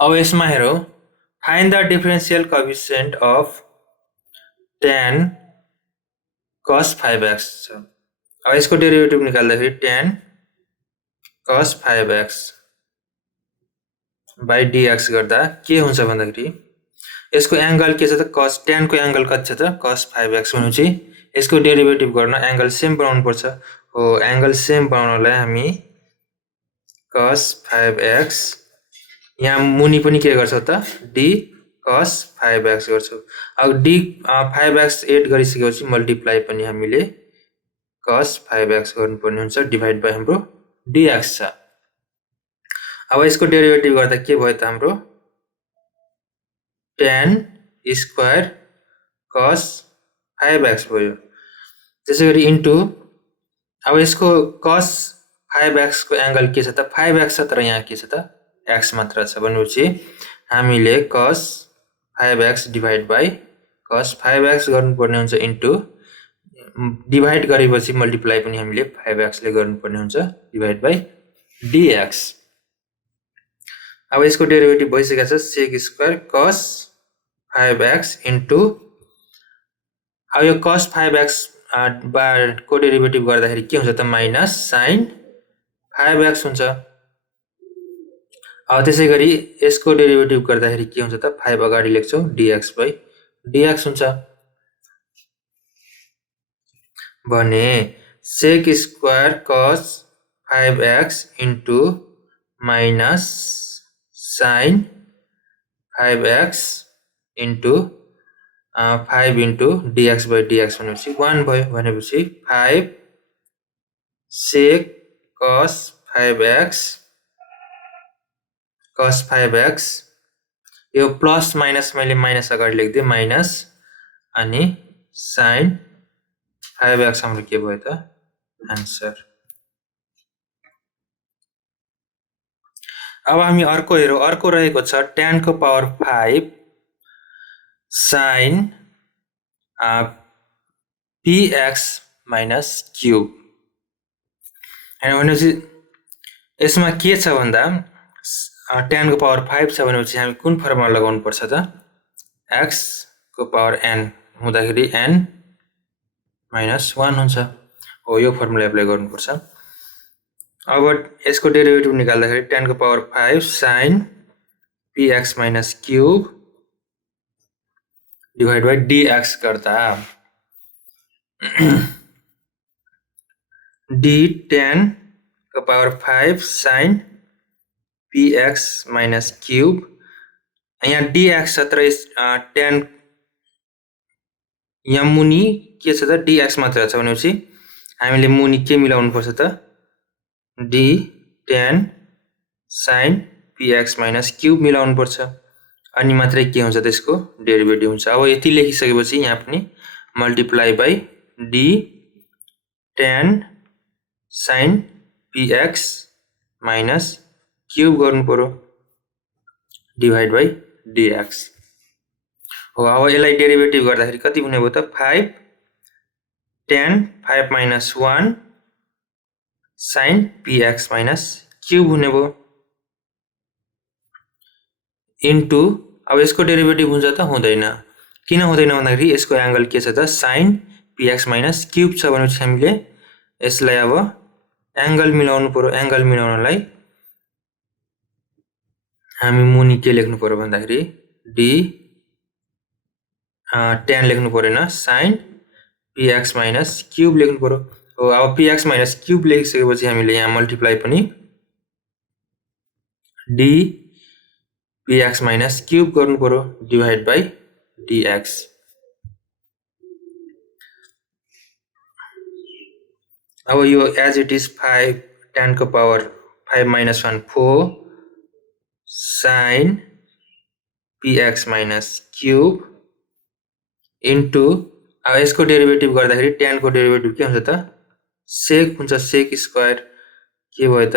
अब यसमा हेरौँ, find the differential coefficient of tan cos 5x छ। अब यसको डेरिभेटिभ निकाल्दाखेरि tan cos 5x by dx गर्दा के हुन्छ भन्दाखेरि यसको एंगल के छ त cos tan को एंगल कति छ त cos 5x भनेपछि यसको डेरिभेटिभ गर्न एंगल सेम बनाउनु पर्छ। हो एंगल सेम बनाउनलाई हामी cos 5x यहाँ मुनि पनि के गर्छौ त d cos 5x गर्छौ। अब d 5x एड गरिसकेपछि मल्टिप्लाई पनि हामीले cos 5x गर्नुपर्ने हुन्छ डिभाइड बाइ हाम्रो dx छ। अब यसको डेरिभेटिभ गर्दा के भयो त हाम्रो tan स्क्वायर cos 5x भयो। त्यसैगरी इन्टु अब यसको cos 5x को एंगल के छ त 5x छ, तर यहाँ के छ त x मात्र छ भनेपछि हामीले cos 5x divide by cos 5x गर्नुपर्ने हुन्छ इन्टु डिभाइड गरेपछि मल्टिप्लाई पनि हामीले 5x ले गर्नुपर्ने हुन्छ डिभाइड बाइ dx। अब यसको डेरिभेटिभ भइसकेको छ sec square cos 5x into अब यो cos 5x को डेरिभेटिभ गर्दाखेरि के हुन्छ त माइनस sin 5x हुन्छ। अब त्यसैगरी यसको डेरिभेटिभ गर्दाखेरि के हुन्छ त 5 अगाडि लेख्छौ dx बाइ dx हुन्छ भने sec square cos 5x into minus sin 5x into 5 into dx by dx भनेपछि 1 भयो। भनेपछि 5 sec cos 5x यो प्लस माइनस मैले माइनस अगाडि लेख्दै माइनस अनि sin 5x हाम्रो के भयो त आन्सर। अब हामी अर्को हेरौँ, अर्को रहेको छ tan को power 5 sin px minus cube. भनेपछि यसमा के छ भन्दा tan को पावर 5 छ भनेपछि हामी कुन फर्मुला लगाउनु पर्छ त x को पावर n हुँदाखेरि n माइनस 1 हुन्छ। हो यो फर्मुला एप्लाई गर्नुपर्छ। अब यसको डेरिभेटिभ निकाल्दाखेरि tan को power 5 sin px minus cube divide by dx गर्दा d tan को power 5 sin px minus cube यहाँ dx छ, तर tan यहाँ मुनि के छ त dx मात्र छ भनेपछि हामीले मुनि के मिलाउनु पर्छ त d tan sin px minus cube मिलाउनु पर्छ अनि मात्रै के हुन्छ त्यसको डेरिभेटिभ हुन्छ। अब यति लेखिसकेपछि यहाँ पनि multiply by d tan sin px minus cube गर्नु पर्यो डिभाइड बाइ dx। हो अब यसलाई डेरिभेटिभ गर्दाखेरि कति हुने भयो त 5 tan 5 minus 1 sin px minus cube हुने भयो इन्टु अब यसको डेरिभेटिभ हुन्छ त हुँदैन। किन हुँदैन भन्दाखेरि यसको एंगल के छ त sin px माइनस क्यूब छ भनेपछि हामीले यसलाई अब एंगल मिलाउनु पर्यो। एंगल मिलाउनलाई हामी मुनि के लेख्नु पर्यो भन्दाखेरि d tan लेख्नु परेन sin px माइनस क्यूब लेख्नु पर्यो। हो अब px माइनस क्यूब लेखिसकेपछि हामीले यहाँ मल्टिप्लाई पनि d px माइनस क्यूब गर्नु पर्यो डिभाइड बाइ dx। अब यो एज इट इज 5 tan को power 5 minus 1 4 sin px minus cube into अब यसको डेरिभेटिभ गर्दाखेरि tan को डेरिभेटिभ के हुन्छ त sec हुन्छ। sec स्क्वायर के भयो त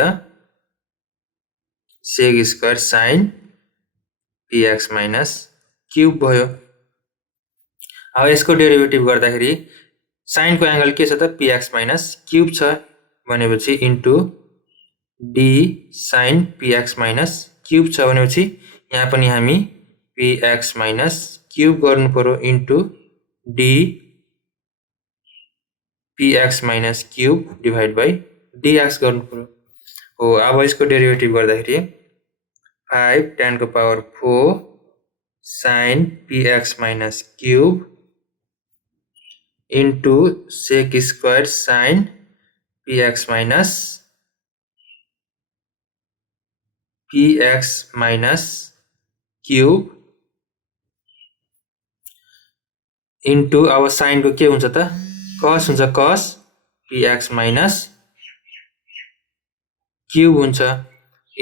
sec square sin px minus cube भयो। अब यसको डेरिभेटिभ गर्दाखेरि sin को एंगल के छ त px माइनस क्यूब छ भनेपछि into d sin px minus cube छ भनेपछि यहाँ पनि हामी px minus cube गर्नु पर्यो into d px minus cube divide by dx गर्नु पर्यो हो। अब यसको डेरिभेटिभ गर्दाखेरि 5 tan को power 4 sin px minus cube into sec square sin px minus cube into अब sin को के हुन्छ त cos हुन्छ cos px minus cube हुन्छ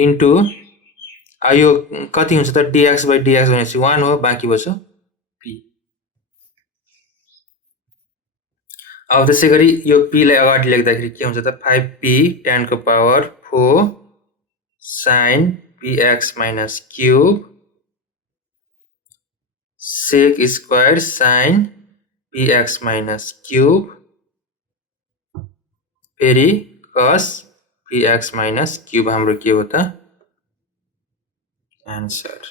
into यो कति हुन्छ त dx by dx भनेपछि 1 हो, बाँकी बस्यो p। अब त्यसै गरी यो p लाई अगाडि लेख्दाखेरि के हुन्छ त 5p tan को power 4 sin px minus cube sec square sin px minus cube फेरि cos px minus cube हाम्रो के हो त आन्सर।